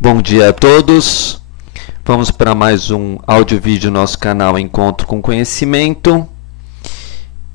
Bom dia a todos. Vamos para mais um áudio vídeo no nosso canal Encontro com Conhecimento.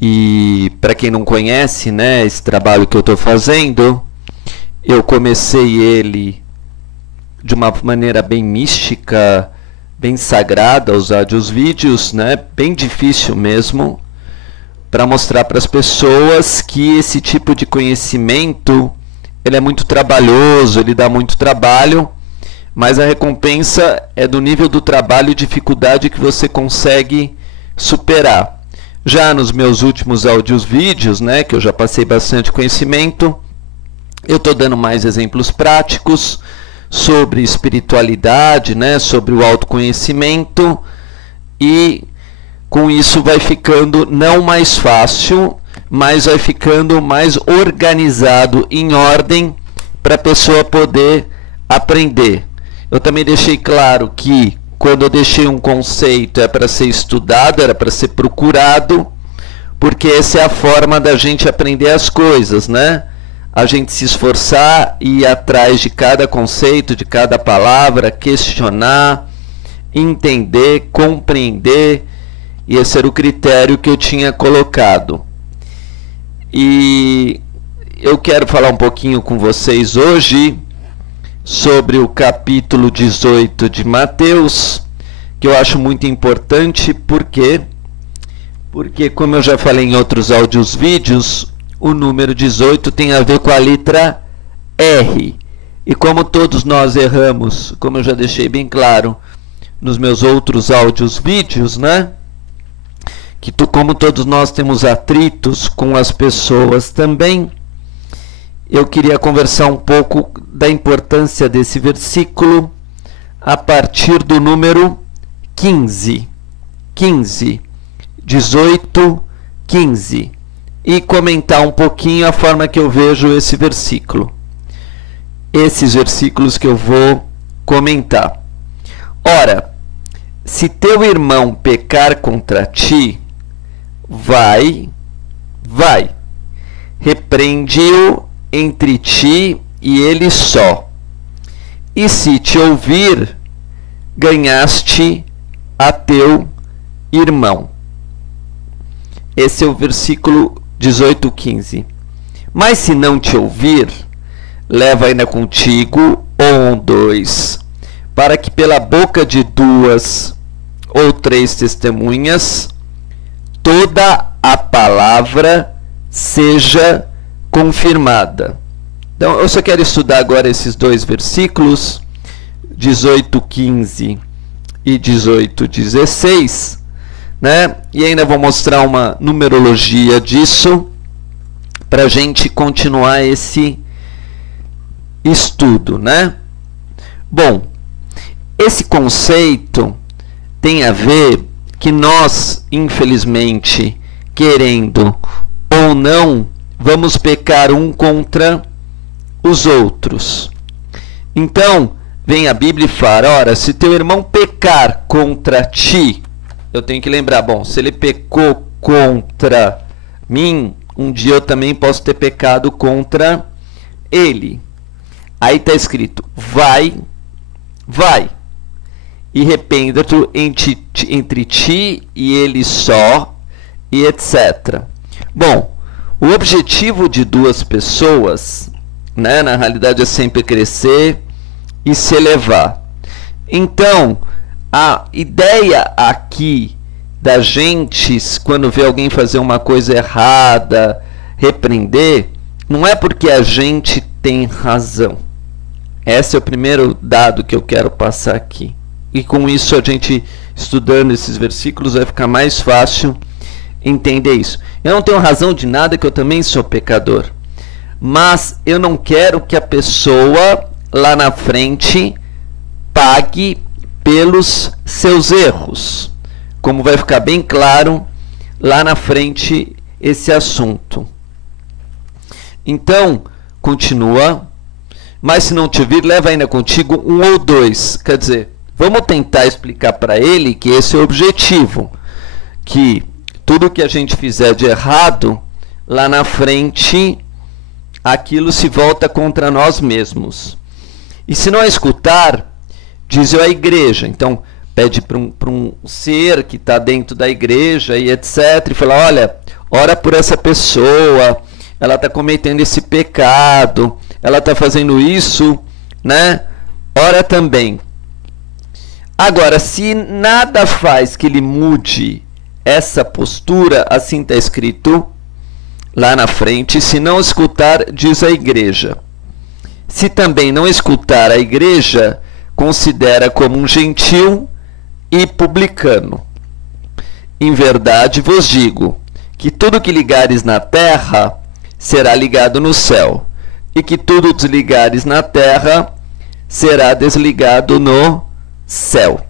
E para quem não conhece, né, esse trabalho que eu estou fazendo, eu comecei ele de uma maneira bem mística, bem sagrada, aos áudios vídeos, né, bem difícil mesmo, para mostrar para as pessoas que esse tipo de conhecimento ele é muito trabalhoso, ele dá muito trabalho, mas a recompensa é do nível do trabalho e dificuldade que você consegue superar. Já nos meus últimos áudios vídeos, né, que eu já passei bastante conhecimento, eu estou dando mais exemplos práticos sobre espiritualidade, né, sobre o autoconhecimento, e com isso vai ficando não mais fácil, mas vai ficando mais organizado, em ordem, para a pessoa poder aprender. Eu também deixei claro que quando eu deixei um conceito é para ser estudado, era para ser procurado, porque essa é a forma da gente aprender as coisas, né? A gente se esforçar e ir atrás de cada conceito, de cada palavra, questionar, entender, compreender, e esse era o critério que eu tinha colocado. E eu quero falar um pouquinho com vocês hoje sobre o capítulo 18 de Mateus, que eu acho muito importante, porque como eu já falei em outros áudios vídeos, o número 18 tem a ver com a letra R. E como todos nós erramos, como eu já deixei bem claro nos meus outros áudios vídeos, né? Como todos nós temos atritos com as pessoas também, eu queria conversar um pouco da importância desse versículo a partir do número 15, 18, 15, e comentar um pouquinho a forma que eu vejo esse versículo. Esses versículos que eu vou comentar. Ora, se teu irmão pecar contra ti, vai, repreende-o entre ti e ele só. E se te ouvir, ganhaste a teu irmão. Esse é o versículo 18, 15. Mas se não te ouvir, leva ainda contigo um, dois, para que pela boca de 2 ou 3 testemunhas toda a palavra seja confirmada. Então, eu só quero estudar agora esses dois versículos, 18, 15 e 18, 16, né? E ainda vou mostrar uma numerologia disso, para a gente continuar esse estudo, né? Bom, esse conceito tem a ver que nós, infelizmente, querendo ou não, vamos pecar um contra os outros. Então, vem a Bíblia e fala, ora, se teu irmão pecar contra ti, eu tenho que lembrar, bom, se ele pecou contra mim, um dia eu também posso ter pecado contra ele. Aí está escrito, vai, e arrependa-te entre ti e ele só, e etc. Bom, o objetivo de duas pessoas, né, na realidade é sempre crescer e se elevar. Então, a ideia aqui da gente, quando vê alguém fazer uma coisa errada, repreender, não é porque a gente tem razão. Esse é o primeiro dado que eu quero passar aqui. E com isso, a gente, estudando esses versículos, vai ficar mais fácil entender isso. Eu não tenho razão de nada, que eu também sou pecador. Mas eu não quero que a pessoa, lá na frente, pague pelos seus erros. Como vai ficar bem claro lá na frente esse assunto. Então, continua. Mas se não te vir, leva ainda contigo 1 ou 2. Quer dizer, vamos tentar explicar para ele que esse é o objetivo. Que tudo que a gente fizer de errado, lá na frente, aquilo se volta contra nós mesmos. E se não a escutar, diz-o à igreja. Então, pede para um ser que está dentro da igreja e etc. E fala, olha, ora por essa pessoa, ela está cometendo esse pecado, ela está fazendo isso, né? Ora também. Agora, se nada faz que ele mude essa postura, assim está escrito lá na frente, se não escutar, diz a igreja. Se também não escutar a igreja, considera como um gentil e publicano. Em verdade vos digo, que tudo que ligares na terra será ligado no céu, e que tudo desligares na terra será desligado no céu.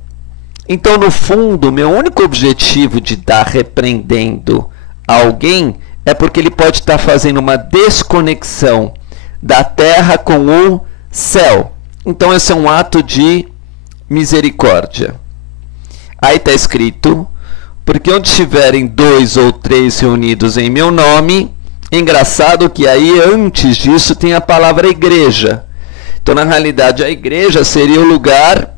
Então, no fundo, meu único objetivo de estar repreendendo alguém é porque ele pode estar fazendo uma desconexão da terra com o céu. Então, esse é um ato de misericórdia. Aí está escrito, porque onde estiverem 2 ou 3 reunidos em meu nome, engraçado que aí antes disso tem a palavra igreja. Então, na realidade, a igreja seria o lugar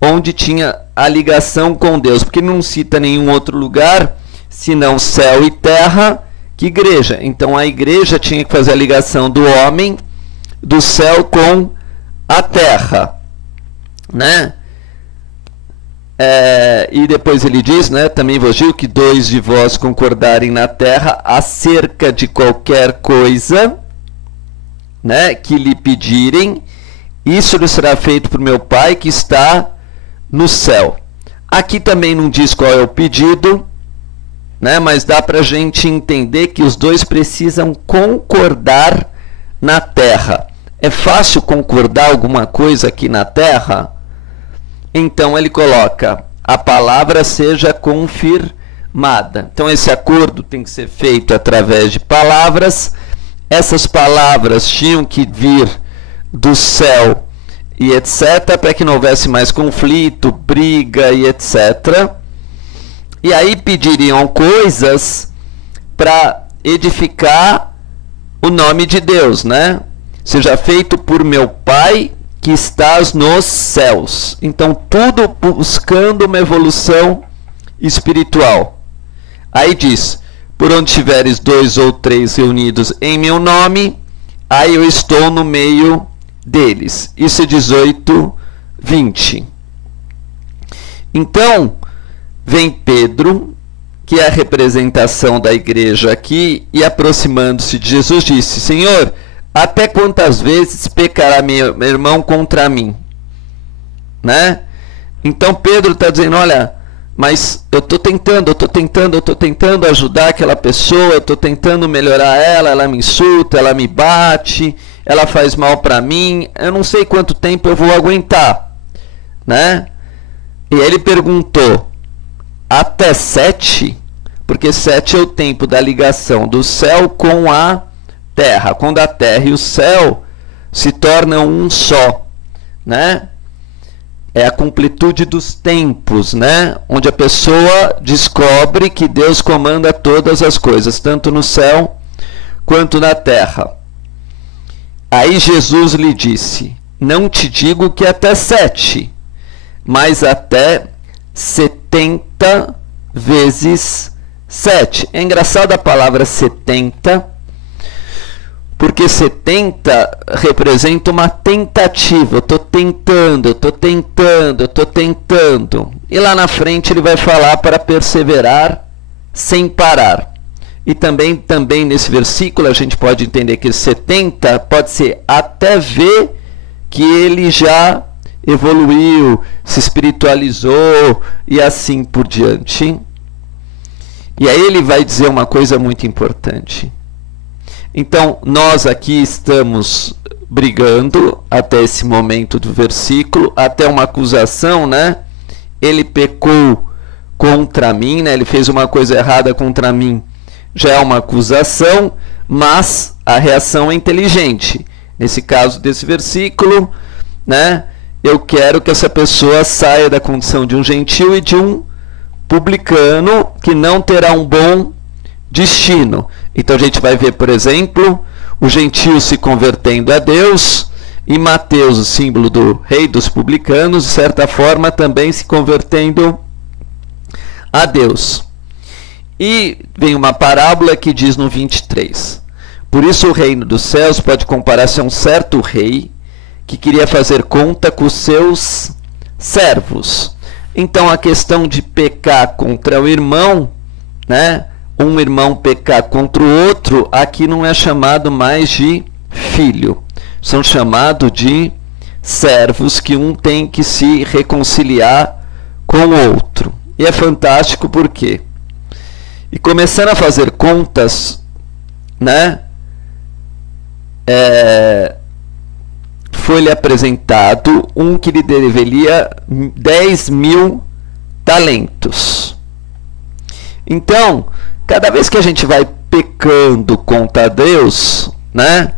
onde tinha a ligação com Deus, porque não cita nenhum outro lugar, senão céu e terra, que igreja. Então, a igreja tinha que fazer a ligação do homem, do céu com a terra, né? E depois ele diz, né, também vos digo que 2 de vós concordarem na terra acerca de qualquer coisa, né, que lhe pedirem, isso lhe será feito por meu Pai que está no céu. Aqui também não diz qual é o pedido, né, mas dá para a gente entender que os dois precisam concordar na terra. É fácil concordar alguma coisa aqui na terra? Então ele coloca, a palavra seja confirmada. Então esse acordo tem que ser feito através de palavras. Essas palavras tinham que vir do céu e etc, para que não houvesse mais conflito, briga e etc. E aí pediriam coisas para edificar o nome de Deus, né? Seja feito por meu Pai que estás nos céus. Então, tudo buscando uma evolução espiritual. Aí diz, por onde tiveres 2 ou 3 reunidos em meu nome, aí eu estou no meio deles. Isso é 18, 20. Então, vem Pedro, que é a representação da igreja aqui, e aproximando-se de Jesus, disse, Senhor, até quantas vezes pecará meu irmão contra mim? Né? Então Pedro está dizendo, olha, mas eu estou tentando ajudar aquela pessoa, eu estou tentando melhorar ela, ela me insulta, ela me bate, ela faz mal para mim, eu não sei quanto tempo eu vou aguentar, né? E ele perguntou, até 7? Porque 7 é o tempo da ligação do céu com a terra, quando a terra e o céu se tornam um só, né? É a completude dos tempos, né? Onde a pessoa descobre que Deus comanda todas as coisas, tanto no céu quanto na terra. Aí Jesus lhe disse, não te digo que até 7, mas até 70 vezes 7. É engraçado a palavra 70, porque 70 representa uma tentativa. Eu estou tentando. E lá na frente ele vai falar para perseverar sem parar. E também nesse versículo a gente pode entender que 70 pode ser até ver que ele já evoluiu, se espiritualizou e assim por diante. E aí ele vai dizer uma coisa muito importante. Então, nós aqui estamos brigando até esse momento do versículo, até uma acusação, né? Ele pecou contra mim, né? Ele fez uma coisa errada contra mim. Já é uma acusação, mas a reação é inteligente. Nesse caso desse versículo, né? Eu quero que essa pessoa saia da condição de um gentil e de um publicano que não terá um bom destino. Então a gente vai ver, por exemplo, o gentio se convertendo a Deus e Mateus, o símbolo do rei dos publicanos, de certa forma também se convertendo a Deus. E vem uma parábola que diz no 23: por isso o reino dos céus pode comparar-se a um certo rei que queria fazer conta com os seus servos. Então a questão de pecar contra o irmão, né? Um irmão pecar contra o outro, aqui não é chamado mais de filho, são chamados de servos, que um tem que se reconciliar com o outro. E é fantástico porque, e começando a fazer contas, né, foi-lhe apresentado um que lhe deveria 10.000 talentos. Então, cada vez que a gente vai pecando contra Deus, né,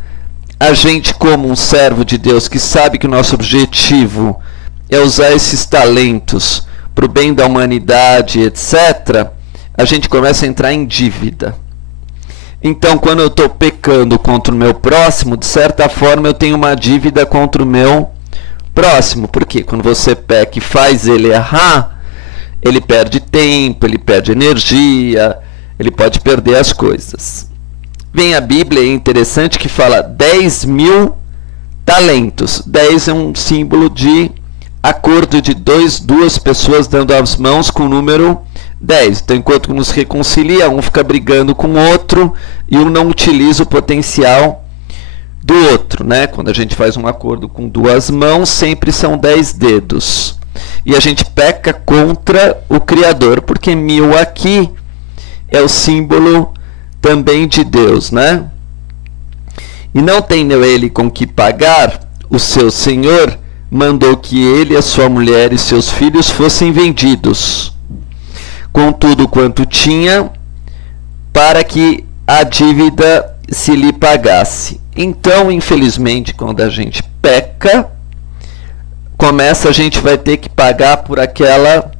a gente, como um servo de Deus que sabe que o nosso objetivo é usar esses talentos para o bem da humanidade, etc., a gente começa a entrar em dívida. Então, quando eu estou pecando contra o meu próximo, de certa forma eu tenho uma dívida contra o meu próximo. Por quê? Quando você peca e faz ele errar, ele perde tempo, ele perde energia, ele pode perder as coisas. Vem a Bíblia, é interessante, que fala 10.000 talentos. 10 é um símbolo de acordo de duas pessoas dando as mãos com o número 10. Então, enquanto nos reconcilia, um fica brigando com o outro e um não utiliza o potencial do outro, né? Quando a gente faz um acordo com duas mãos, sempre são 10 dedos. E a gente peca contra o Criador, porque 1000 aqui é o símbolo também de Deus, né? E não tendo ele com que pagar, o seu senhor mandou que ele, a sua mulher e seus filhos fossem vendidos, com tudo quanto tinha, para que a dívida se lhe pagasse. Então, infelizmente, quando a gente peca, a gente vai ter que pagar por aquela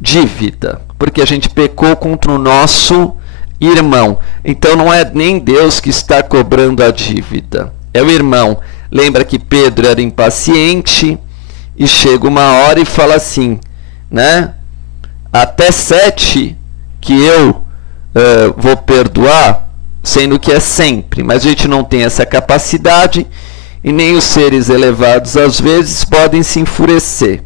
dívida, porque a gente pecou contra o nosso irmão. Então não é nem Deus que está cobrando a dívida, é o irmão. Lembra que Pedro era impaciente e chega uma hora e fala assim, né? Até 7 que eu vou perdoar, sendo que é sempre. Mas a gente não tem essa capacidade e nem os seres elevados às vezes podem se enfurecer.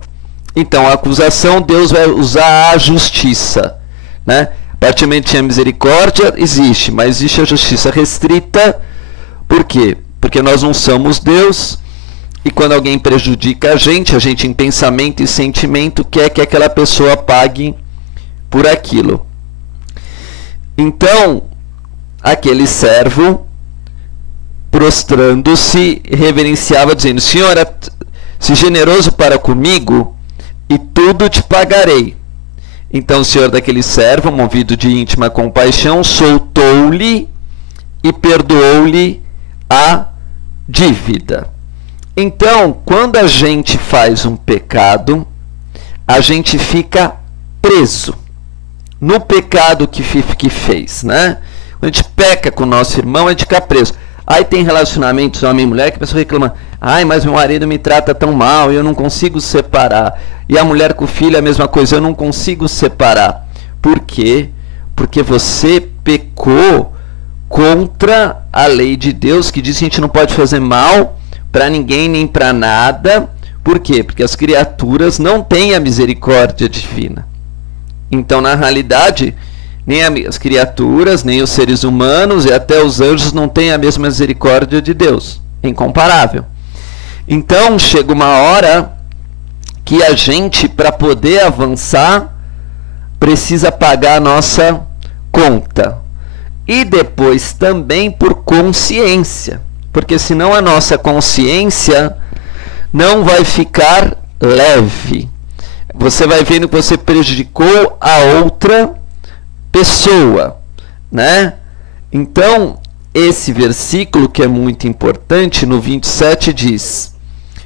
Então a acusação, Deus vai usar a justiça, né? A partir do momento que a misericórdia existe, mas existe a justiça restrita. Por quê? Porque nós não somos Deus, e quando alguém prejudica a gente em pensamento e sentimento quer que aquela pessoa pague por aquilo. Então, aquele servo, prostrando-se, reverenciava, dizendo: Senhor, se generoso para comigo, e tudo te pagarei. Então o senhor daquele servo, movido de íntima compaixão, soltou-lhe e perdoou-lhe a dívida. Então, quando a gente faz um pecado, a gente fica preso no pecado que fez, né? Quando a gente peca com o nosso irmão, a gente fica preso. Aí tem relacionamentos homem e mulher que a pessoa reclama: ai, mas meu marido me trata tão mal, eu não consigo separar. E a mulher com o filho é a mesma coisa, eu não consigo separar. Por quê? Porque você pecou contra a lei de Deus, que diz que a gente não pode fazer mal para ninguém nem para nada. Por quê? Porque as criaturas não têm a misericórdia divina. Então, na realidade, nem as criaturas, nem os seres humanos e até os anjos não têm a mesma misericórdia de Deus. É incomparável. Então, chega uma hora que a gente, para poder avançar, precisa pagar a nossa conta. E depois também por consciência. Porque senão a nossa consciência não vai ficar leve. Você vai vendo que você prejudicou a outra pessoa, né? Então, esse versículo, que é muito importante, no 27 diz: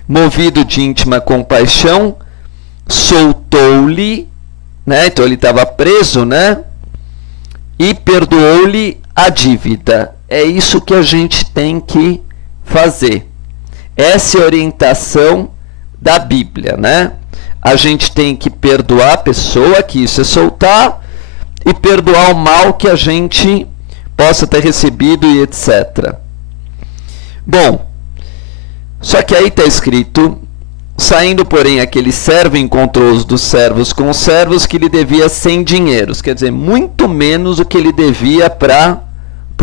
movido de íntima compaixão, soltou-lhe, né? Então ele estava preso, né? E perdoou-lhe a dívida. É isso que a gente tem que fazer. Essa é a orientação da Bíblia, né? A gente tem que perdoar a pessoa, que isso é soltar, e perdoar o mal que a gente possa ter recebido e etc. Bom, só que aí está escrito: saindo, porém, aquele servo encontrou os dos servos com os servos que lhe devia 100 dinheiros, quer dizer, muito menos o que ele devia para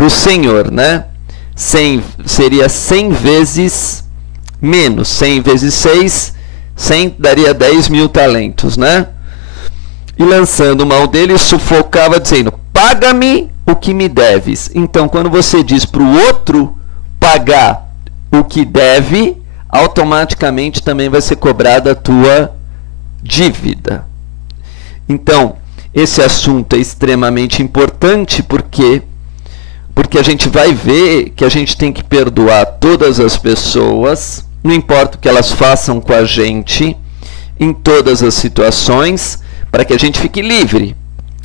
o senhor, né? 100 seria 100 vezes menos, 100 vezes 6, 100 daria 10.000 talentos, né? E lançando mão dele, sufocava, dizendo: paga-me o que me deves. Então, quando você diz para o outro pagar o que deve, automaticamente também vai ser cobrada a tua dívida. Então, esse assunto é extremamente importante porque a gente vai ver que a gente tem que perdoar todas as pessoas, não importa o que elas façam com a gente, em todas as situações, para que a gente fique livre,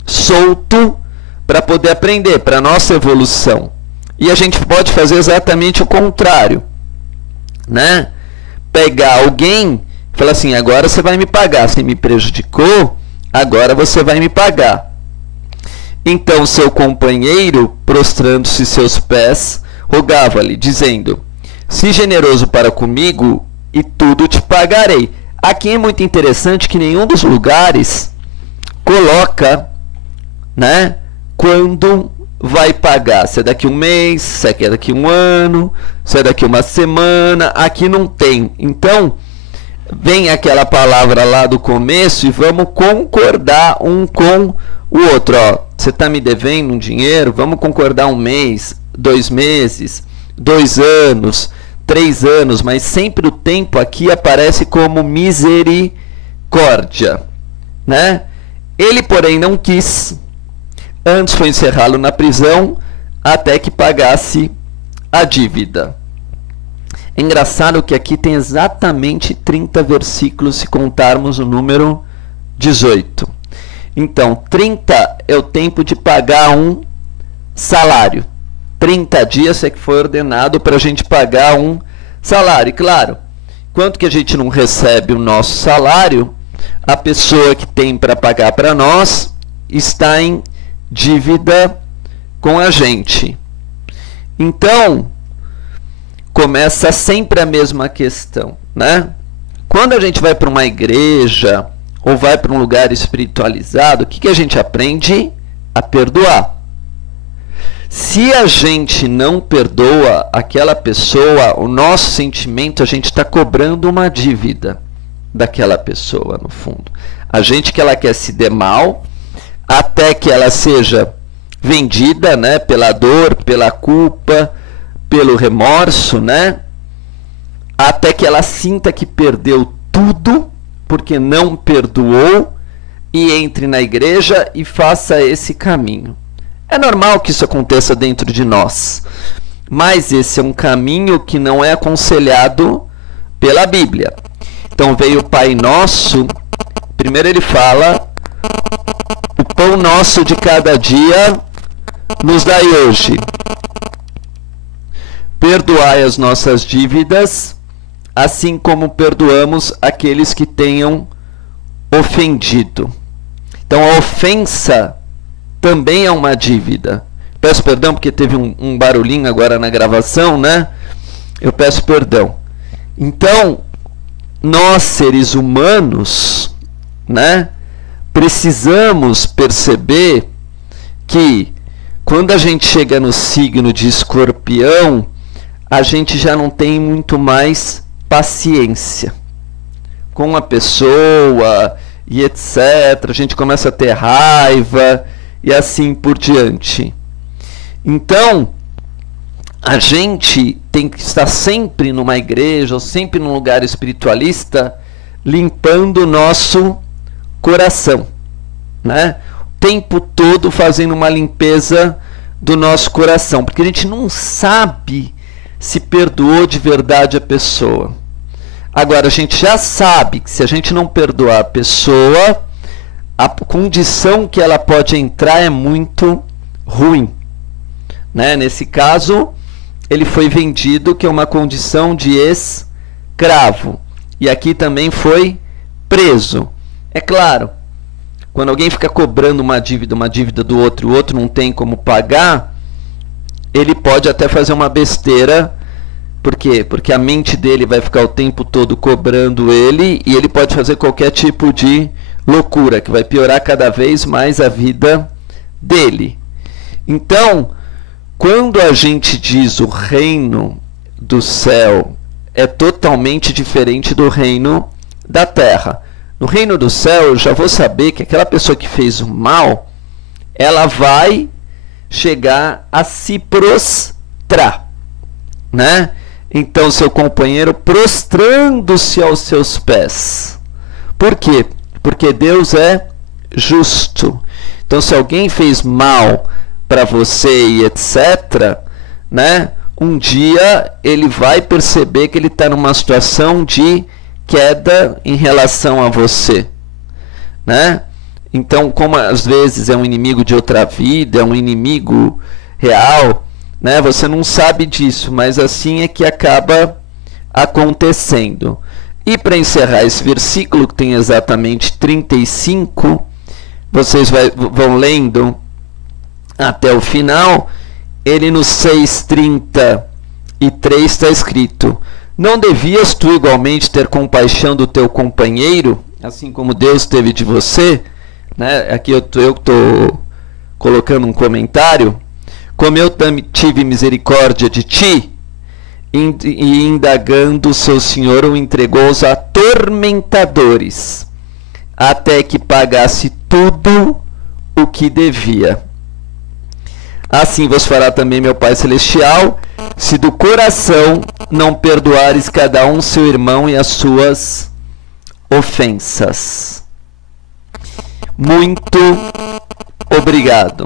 solto, para poder aprender, para a nossa evolução. E a gente pode fazer exatamente o contrário, né? Pegar alguém e falar assim: agora você vai me pagar, você me prejudicou, agora você vai me pagar. Então seu companheiro, prostrando-se seus pés, rogava-lhe, dizendo: se generoso para comigo, e tudo te pagarei. Aqui é muito interessante que nenhum dos lugares coloca, né, quando vai pagar, se é daqui um mês, se é daqui um ano, se é daqui uma semana. Aqui não tem. Então vem aquela palavra lá do começo e vamos concordar um com o outro. Ó, você está me devendo um dinheiro, vamos concordar um mês, 2 meses, 2 anos, 3 anos, mas sempre o tempo aqui aparece como misericórdia, né? Ele, porém, não quis. Antes foi encerrá-lo na prisão até que pagasse a dívida. É engraçado que aqui tem exatamente 30 versículos se contarmos o número 18. Então, 30 é o tempo de pagar um salário. 30 dias é que foi ordenado para a gente pagar um salário. E claro, enquanto que a gente não recebe o nosso salário, a pessoa que tem para pagar para nós está em dívida com a gente. Então, começa sempre a mesma questão, né? Quando a gente vai para uma igreja ou vai para um lugar espiritualizado, o que a gente aprende? A perdoar. Se a gente não perdoa aquela pessoa, o nosso sentimento, a gente está cobrando uma dívida daquela pessoa, no fundo. A gente que ela quer se der mal, até que ela seja vendida, né, pela dor, pela culpa, pelo remorso, né, até que ela sinta que perdeu tudo, porque não perdoou, e entre na igreja e faça esse caminho. É normal que isso aconteça dentro de nós, mas esse é um caminho que não é aconselhado pela Bíblia. Então veio o Pai Nosso, primeiro ele fala: o pão nosso de cada dia nos dai hoje. Perdoai as nossas dívidas, assim como perdoamos aqueles que tenham ofendido. Então a ofensa também é uma dívida. Peço perdão porque teve um barulhinho agora na gravação, né? Eu peço perdão. Então, nós seres humanos, né, precisamos perceber que quando a gente chega no signo de Escorpião, a gente já não tem muito mais paciência com a pessoa e etc. A gente começa a ter raiva e assim por diante. Então, a gente tem que estar sempre numa igreja ou sempre num lugar espiritualista limpando o nosso coração, né? O tempo todo fazendo uma limpeza do nosso coração, porque a gente não sabe se perdoou de verdade a pessoa. Agora, a gente já sabe que se a gente não perdoar a pessoa, a condição que ela pode entrar é muito ruim, né? Nesse caso, ele foi vendido, que é uma condição de escravidão. escravo. E aqui também foi preso. É claro, quando alguém fica cobrando uma dívida do outro, e o outro não tem como pagar, ele pode até fazer uma besteira. Por quê? Porque a mente dele vai ficar o tempo todo cobrando ele, e ele pode fazer qualquer tipo de loucura, que vai piorar cada vez mais a vida dele. Então, quando a gente diz o reino do céu é totalmente diferente do reino da terra. No reino do céu, eu já vou saber que aquela pessoa que fez o mal, ela vai chegar a se prostrar, né? Então, seu companheiro prostrando-se aos seus pés. Por quê? Porque Deus é justo. Então, se alguém fez mal para você e etc., né? Um dia ele vai perceber que ele está numa situação de queda em relação a você, né? Então, como às vezes é um inimigo de outra vida, é um inimigo real, né? Você não sabe disso, mas assim é que acaba acontecendo. E para encerrar esse versículo, que tem exatamente 35, vocês vão lendo até o final. Ele no 6:33 está escrito: não devias tu igualmente ter compaixão do teu companheiro, assim como Deus teve de você? Né? Aqui eu estou colocando um comentário. Como eu também tive misericórdia de ti, e indagando, seu senhor o entregou aos atormentadores, até que pagasse tudo o que devia. Assim vos fará também meu Pai Celestial, se do coração não perdoares cada um seu irmão e as suas ofensas. Muito obrigado.